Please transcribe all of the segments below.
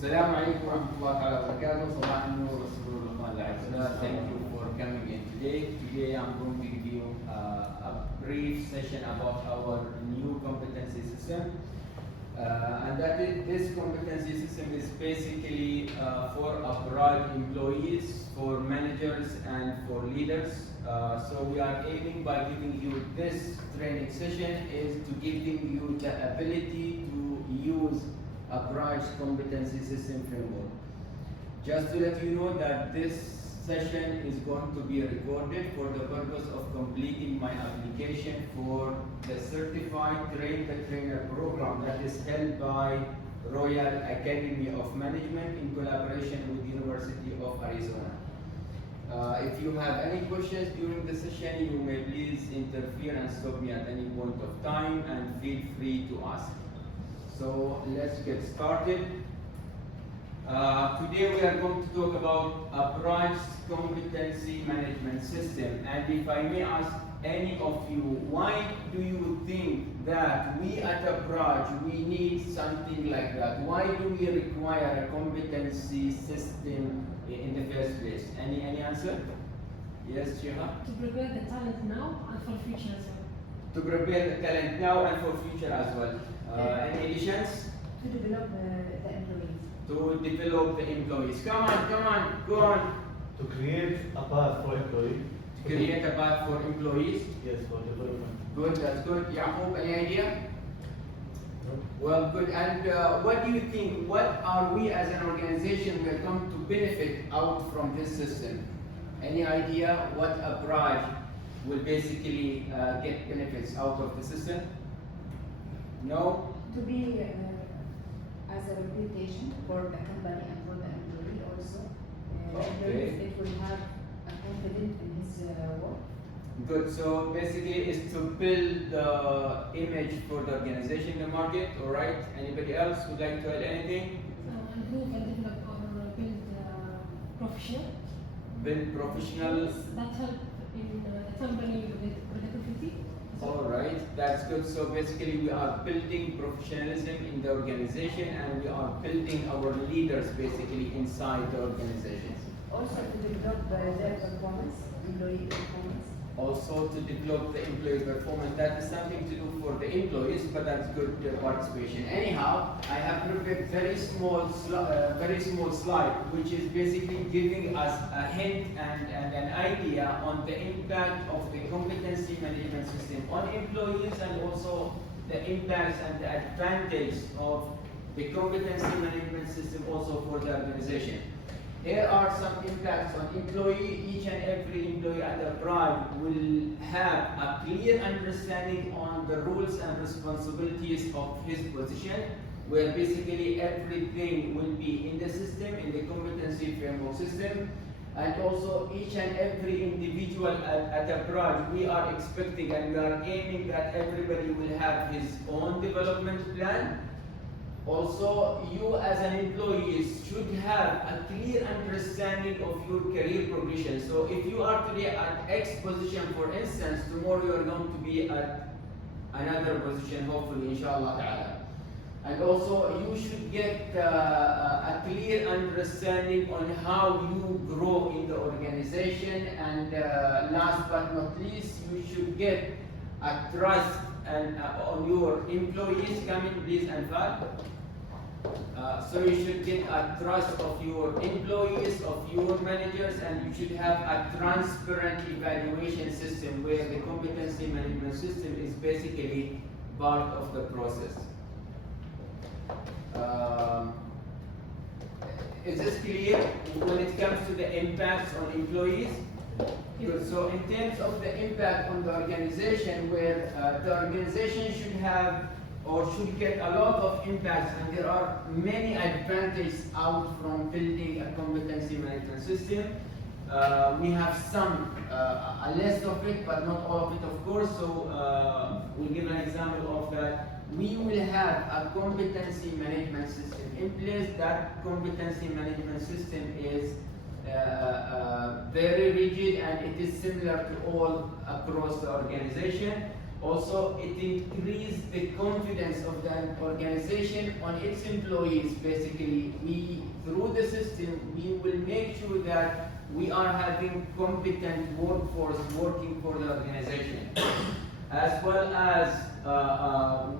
السلام عليكم ورحمة الله تعالى وبركاته. صباح النور والسرور الأخوان الأعزاء. Thank you for coming in today. Today I'm going to give you a brief session about our new competency system. This competency system is basically for abroad employees, for managers and for leaders. So we are aiming by giving you this training session is to giving you the ability to use a branch competency system framework. Just to let you know that this session is going to be recorded for the purpose of completing my application for the Certified Train the Trainer program that is held by Royal Academy of Management in collaboration with University of Arizona. If you have any questions during the session, you may please interfere and stop me at any point of time and feel free to ask. So let's get started. Today we are going to talk about a branch competency management system. And if I may ask any of you, why do you think that we at a branch, we need something like that? Why do we require a competency system in the first place? Any answer? Yes, Sheha? To prepare the talent now and for future as well. To prepare the talent now and for future as well. Any additions? To develop the employees. To develop the employees. Come on, go on. To create a path for employees. To create a path for employees. Yes, for development. Good, that's good. Yaqub, any idea? Well, good. And what do you think? What are we as an organization we are going to benefit out from this system? Any idea what a branch will basically get benefits out of the system? No? To be as a reputation for the company and for the employee also. Okay. It will have a confidence in his work. Good. So basically, is to build the image for the organization in the market. All right. Anybody else would like to add anything? Improve and develop or build professional. Build professionals. That help in the company with productivity. All right. That's good. So basically, we are building professionalism in the organization, and we are building our leaders basically inside the organization. Also to develop their performance, employee performance. Also to develop the employee performance. That is something to do for the employees, but that's good participation. Anyhow, I have prepared very small slide, which is basically giving us a hint and an idea on the impact of the competency management system on employees, and also the impacts and the advantage of the competency management system also for the organization. Here are some impacts on employee. Each and every employee at the branch will have a clear understanding on the rules and responsibilities of his position, where basically everything will be in the system, in the competency framework system. And also each and every individual at a branch, we are expecting and we are aiming that everybody will have his own development plan. Also, you as an employee should have a clear understanding of your career progression. So if you are today at X position, for instance, tomorrow you are going to be at another position, hopefully, inshallah ta'ala. And also, you should get a clear understanding on how you grow in the organization. And last but not least, you should get a trust and on your employees. Coming, please, and so you should get a trust of your employees, of your managers, and you should have a transparent evaluation system where the competency management system is basically part of the process. Is this clear when it comes to the impacts on employees? Good. So in terms of the impact on the organization, where the organization should have or should get a lot of impacts, and there are many advantages out from building a competency management system. We have a list of it, but not all of it, of course. So we'll give an example of that. We will have a competency management system in place. That competency management system is very rigid, and it is similar to all across the organization. Also, it increases the confidence of the organization on its employees. Basically, through the system, we will make sure that we are having competent workforce working for the organization, as well as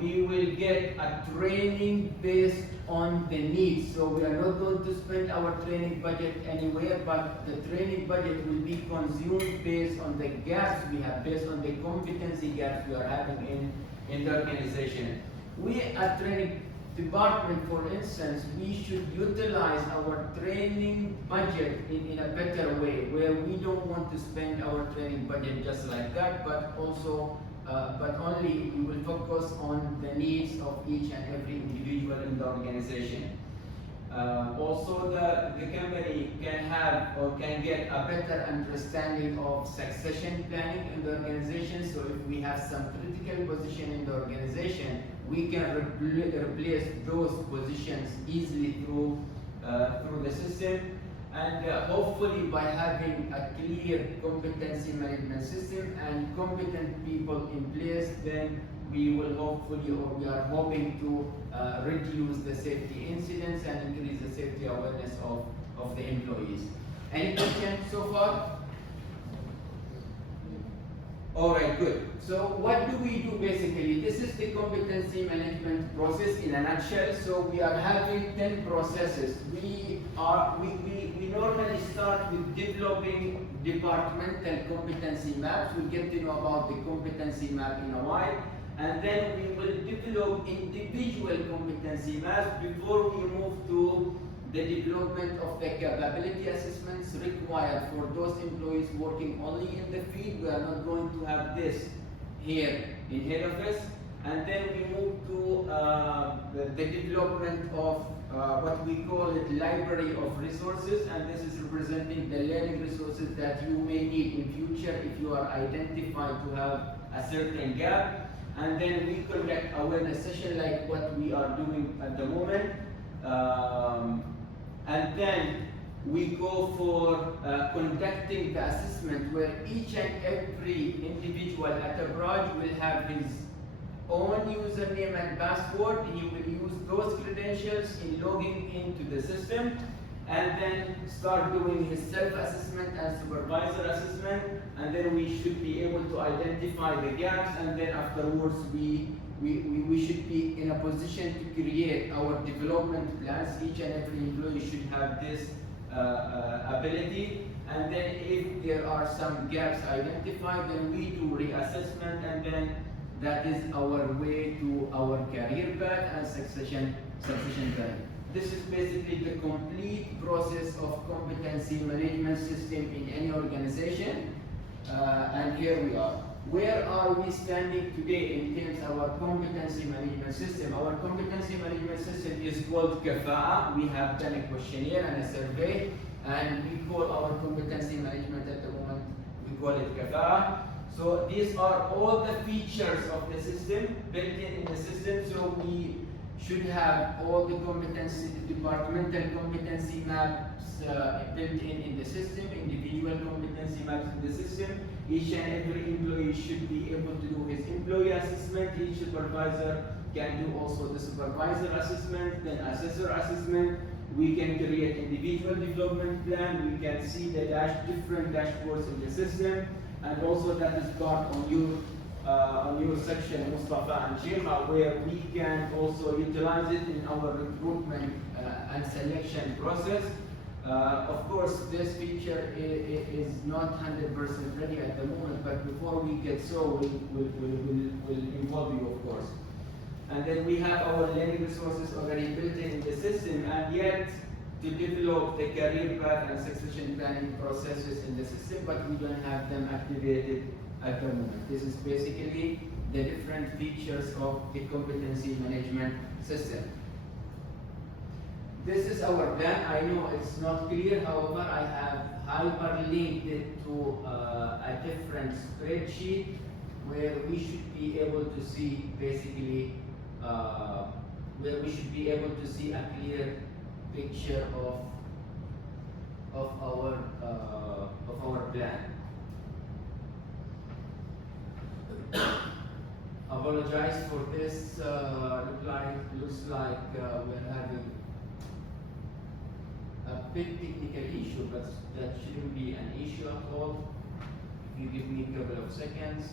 we will get a training based on the needs. So we are not going to spend our training budget anywhere, but the training budget will be consumed based on the gaps we have, based on the competency gaps we are having in the organization. We at training department, for instance, we should utilize our training budget in a better way, where we don't want to spend our training budget just like that, but also but only we will focus on the needs of each and every individual in the organization. Also, the company can have or can get a better understanding of succession planning in the organization. So if we have some critical position in the organization, we can replace those positions easily through the system. And hopefully, by having a clear competency management system and competent people in place, then we will hopefully, or we are hoping to reduce the safety incidents and increase the safety awareness of the employees. Any questions so far? All right, good. So what do we do basically? This is the competency management process in a nutshell. So we are having 10 processes. We normally start with developing departmental competency maps. We'll get to know about the competency map in a while. And then we will develop individual competency maps before we move to the development of the capability assessments required for those employees working only in the field. We are not going to have this here in head office. And then we move to the development of what we call it library of resources, and this is representing the learning resources that you may need in future if you are identified to have a certain gap. And then we conduct awareness session like what we are doing at the moment. And then we go for conducting the assessment, where each and every individual at a branch will have his own username and password. He will use those credentials in logging into the system, and then start doing his self-assessment and supervisor assessment, and then we should be able to identify the gaps, and then afterwards we should be in a position to create our development plans. Each and every employee should have this ability, and then if there are some gaps identified, then we do reassessment, and then that is our way to our career path and succession plan. This is basically the complete process of competency management system in any organization. And here we are. Where are we standing today in terms of our competency management system? Our competency management system is called Kafa'a. We have done a questionnaire and a survey, and we call our competency management at the moment, we call it Kafa'a. So these are all the features of the system built in the system. So we should have all the competency, departmental competency maps built in the system, individual competency maps in the system. Each and every employee should be able to do his employee assessment. Each supervisor can do also the supervisor assessment, then assessor assessment. We can create individual development plan. We can see the different dashboards in the system, and also that is part on your section, Mustafa and Shema, where we can also utilize it in our recruitment and selection process. Of course, this feature is not 100% ready at the moment, but before we get so, we'll involve you, of course. And then we have our learning resources already built in the system, and yet to develop the career path and succession planning processes in the system, but we don't have them activated at the moment. This is basically the different features of the competency management system. This is our plan. I know it's not clear, however, I have hyperlinked it to a different spreadsheet where we should be able to see basically a clear picture of our plan. apologize for this. Looks like we're having a bit technical issue, but that shouldn't be an issue at all. If you give me a couple of seconds.